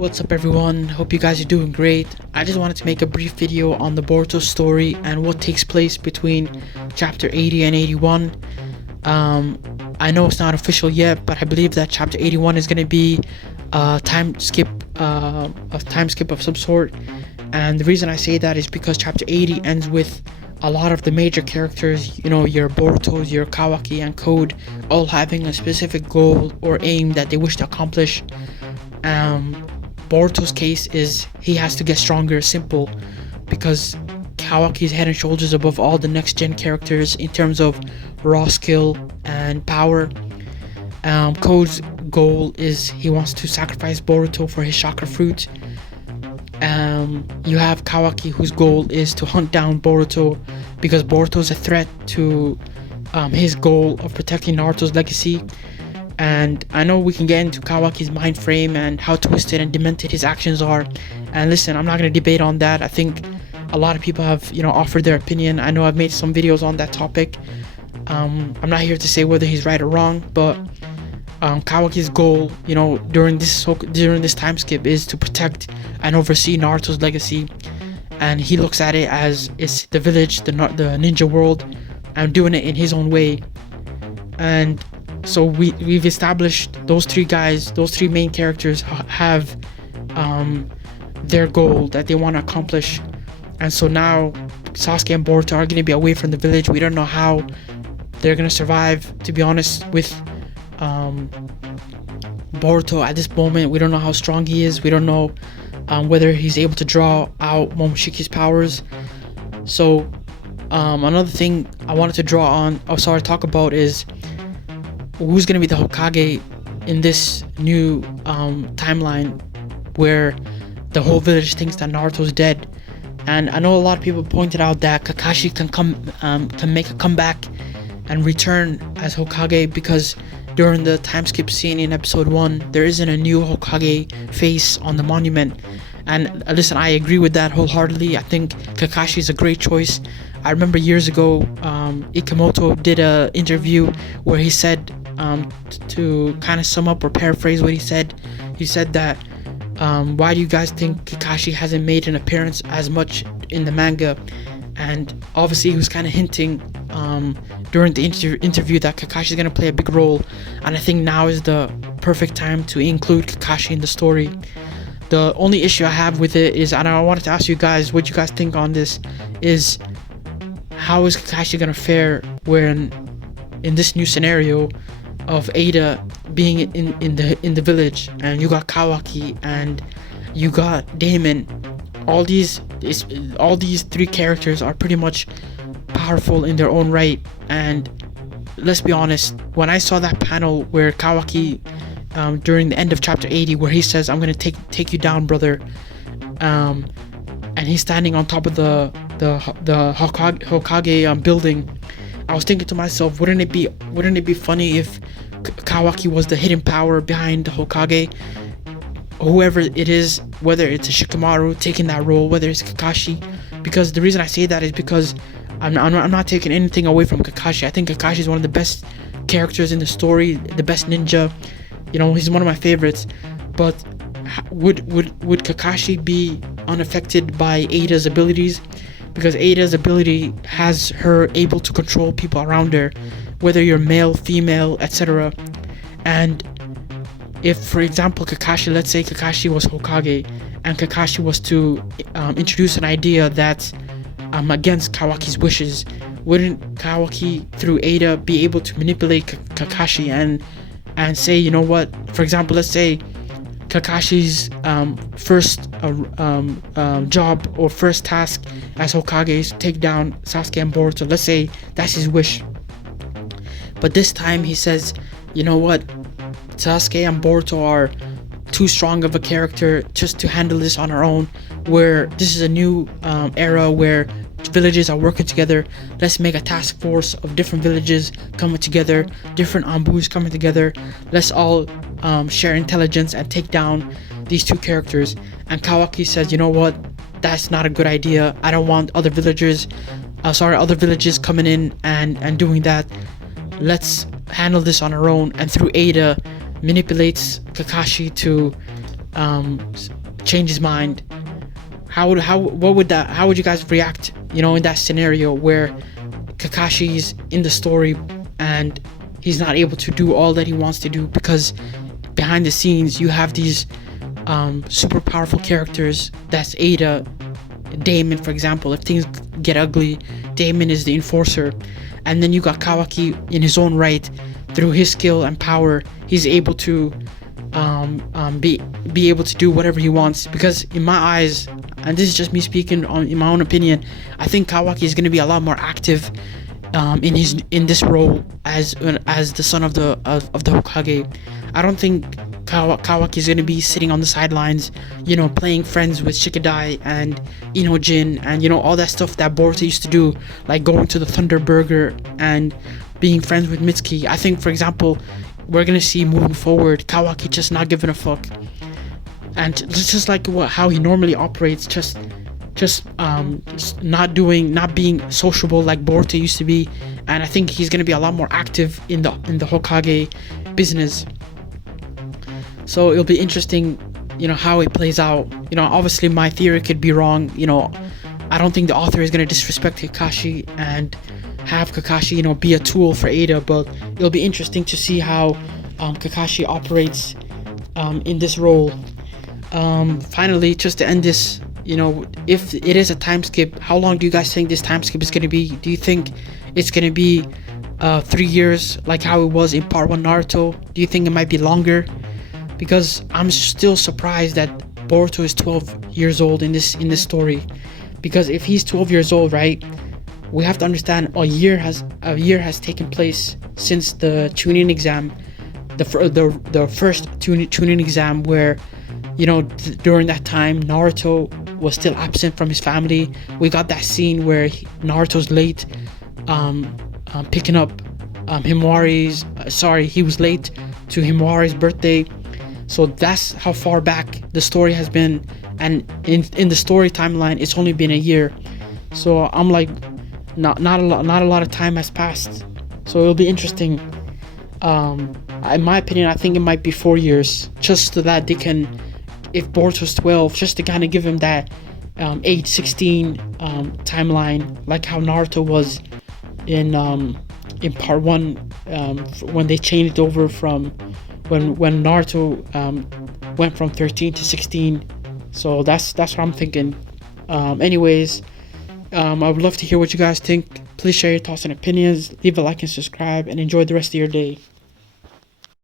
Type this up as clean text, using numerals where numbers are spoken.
What's up everyone, hope you guys are doing great. I just wanted to make a brief video on the Boruto story and what takes place between chapter 80 and 81. I know it's not official yet, but I believe that chapter 81 is going to be a time skip of some sort. And the reason I say that is because chapter 80 ends with a lot of the major characters, your Borutos, your Kawaki and Code, all having a specific goal or aim that they wish to accomplish. Boruto's case is he has to get stronger, simple, because Kawaki is head and shoulders above all the next gen characters in terms of raw skill and power. Code's goal is he wants to sacrifice Boruto for his chakra fruit. You have Kawaki, whose goal is to hunt down Boruto because Boruto is a threat to his goal of protecting Naruto's legacy. And I know we can get into Kawaki's mind frame and how twisted and demented his actions are. And listen, I'm not going to debate on that. I think a lot of people have, offered their opinion. I know I've made some videos on that topic. I'm not here to say whether he's right or wrong, but Kawaki's goal, during this time skip is to protect and oversee Naruto's legacy. And he looks at it as it's the village, the ninja world, and doing it in his own way. And so we've established those three main characters have their goal that they want to accomplish. And so now Sasuke and Boruto are going to be away from the village. We don't know how they're going to survive, to be honest, with Boruto at this moment. We don't know how strong he is. We don't know whether he's able to draw out Momoshiki's powers. So another thing I wanted to talk about is who's going to be the Hokage in this new timeline where the whole village thinks that Naruto's dead. And I know a lot of people pointed out that Kakashi can make a comeback and return as Hokage, because during the time skip scene in episode 1 there isn't a new Hokage face on the monument. And listen, I agree with that wholeheartedly. I think Kakashi is a great choice. I remember years ago Ikemoto did a interview where he said, to kind of sum up or paraphrase what he said that why do you guys think Kakashi hasn't made an appearance as much in the manga? And obviously he was kind of hinting during the interview that Kakashi is going to play a big role, and I think now is the perfect time to include Kakashi in the story. The only issue I have with it is, and I wanted to ask you guys what you guys think on this, is how is Kakashi going to fare when in this new scenario of Eida being in the village, and you got Kawaki and you got Damon. All these three characters are pretty much powerful in their own right. And let's be honest, when I saw that panel where Kawaki during the end of chapter 80 where he says, "I'm gonna take you down, brother," and he's standing on top of the Hokage building, I was thinking to myself, wouldn't it be funny if Kawaki was the hidden power behind the Hokage? Whoever it is, whether it's a Shikamaru taking that role, whether it's Kakashi. Because the reason I say that is because I'm not taking anything away from Kakashi. I think Kakashi is one of the best characters in the story, the best ninja. He's one of my favorites. But would Kakashi be unaffected by Eida's abilities? Because Eida's ability has her able to control people around her, whether you're male, female, etc. And if, for example, let's say Kakashi was Hokage, and Kakashi was to introduce an idea that's against Kawaki's wishes, wouldn't Kawaki, through Eida, be able to manipulate Kakashi and say, you know what, for example, let's say Kakashi's first job or first task as Hokage is to take down Sasuke and Boruto. Let's say that's his wish. But this time he says, you know what, Sasuke and Boruto are too strong of a character just to handle this on our own, where this is a new era where villages are working together. Let's make a task force of different villages coming together, different Ambus coming together. Let's all share intelligence and take down these two characters. And Kawaki says, you know what, that's not a good idea. I don't want other villages coming in and doing that. Let's handle this on our own. And through Eida manipulates Kakashi to change his mind, how would you guys react, in that scenario where Kakashi's in the story and he's not able to do all that he wants to do because behind the scenes you have these super powerful characters. That's Eida, Damon, for example. If things get ugly, Damon is the enforcer, and then you got Kawaki in his own right. Through his skill and power, he's able to be able to do whatever he wants. Because in my eyes, and this is just me speaking in my own opinion, I think Kawaki is going to be a lot more active in this role as the son of the Hokage. I don't think Kawaki is going to be sitting on the sidelines, playing friends with Shikadai and Inojin and all that stuff that Boruto used to do, like going to the Thunder Burger and being friends with Mitsuki. I think, for example, we're going to see moving forward Kawaki just not giving a fuck, and just like how he normally operates, just not being sociable like Boruto used to be. And I think he's going to be a lot more active in the Hokage business. So it'll be interesting, how it plays out. Obviously my theory could be wrong. I don't think the author is going to disrespect Kakashi and have Kakashi, be a tool for Eida, but it'll be interesting to see how Kakashi operates in this role. Finally, just to end this, if it is a time skip, how long do you guys think this time skip is going to be? Do you think it's going to be 3 years like how it was in part 1 Naruto? Do you think it might be longer? Because I'm still surprised that Boruto is 12 years old in this story. Because if he's 12 years old, right, we have to understand a year has taken place since the Chunin exam, the first Chunin exam, where during that time Naruto was still absent from his family. We got that scene where Naruto's late picking up Himawari's he was late to Himawari's birthday. So that's how far back the story has been, and in the story timeline it's only been a year. So I'm like, not a lot of time has passed. So it'll be interesting. In my opinion, I think it might be 4 years, just so that they can, if Boruto's 12, just to kind of give him that age 16 timeline, like how Naruto was in part 1, when they changed over from when Naruto went from 13 to 16. So that's what I'm thinking. Anyways, I would love to hear what you guys think. Please share your thoughts and opinions, leave a like and subscribe, and enjoy the rest of your day.